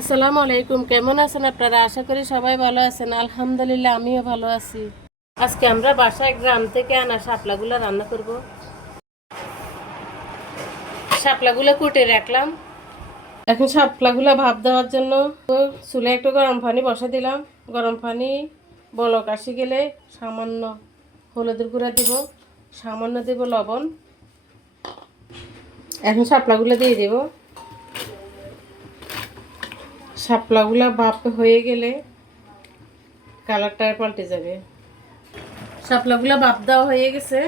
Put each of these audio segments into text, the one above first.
আসসালামু আলাইকুম। কেমন আছেন আপনারা? আশা করি সবাই ভালো আছেন। আলহামদুলিল্লাহ আমিও ভালো আছি। আজকে আমরা বাসায় গ্রাম থেকে আনা শাপলাগুলো রান্না করব। শাপলাগুলো কুটে রাখলাম। এখন শাপলাগুলো ভাপ দেওয়ার জন্য চুলে একটু গরম পানি বসা দিলাম। গরম পানি বলক আসি গেলে সামান্য হলুদের গুঁড়া দিব, সামান্য দেব লবণ। এখন শাপলাগুলো দিয়ে দেব। শাপলাগুলো ভাপ হয়ে গেলে কালারটা পাল্টে যাবে। শাপলাগুলো ভাপ দেওয়া হয়ে গেছে,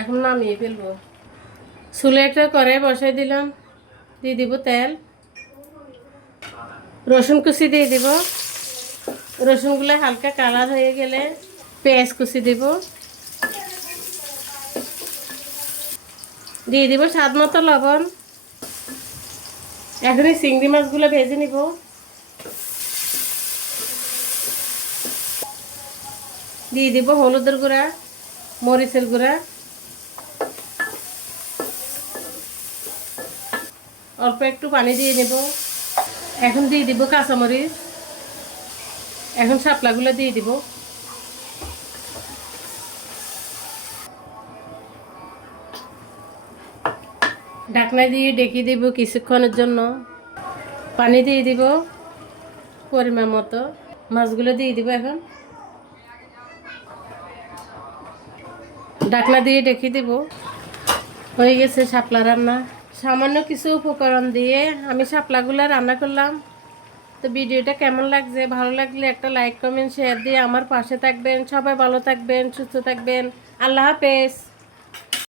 এখন নামিয়ে ফেলবো। চুলে একটা কড়াই বসাই দিলাম, দিয়ে দিব তেল, রসুন কুচি দিয়ে দিব। রসুনগুলো হালকা কালার হয়ে গেলে পেঁয়াজ কুচি দিব, দিয়ে দিব স্বাদ মতো লবণ। এখন এই চিংড়ি মাছগুলো ভেজে নিব। দিয়ে দিব হলুদের গুঁড়া, মরিচের গুঁড়া, অল্প একটু পানি দিয়ে নেব। এখন দিয়ে দিব কাঁচামরিচ। এখন শাপলাগুলো দিয়ে দিব। ঢাকনা দিয়ে ডেকে দিব কিছুক্ষণের জন্য। পানি দিয়ে দিব পরিমাণ মতো। মাছগুলো দিয়ে দিব। এখন ঢাকনা দিয়ে ডেকে দিব। হয়ে গেছে শাপলা রান্না। সামান্য কিছু উপকরণ দিয়ে আমি শাপলাগুলো রান্না করলাম। তো ভিডিওটা কেমন লাগছে? ভালো লাগলে একটা লাইক কমেন্ট শেয়ার দিয়ে আমার পাশে থাকবেন। সবাই ভালো থাকবেন, সুস্থ থাকবেন। আল্লাহ হাফেজ।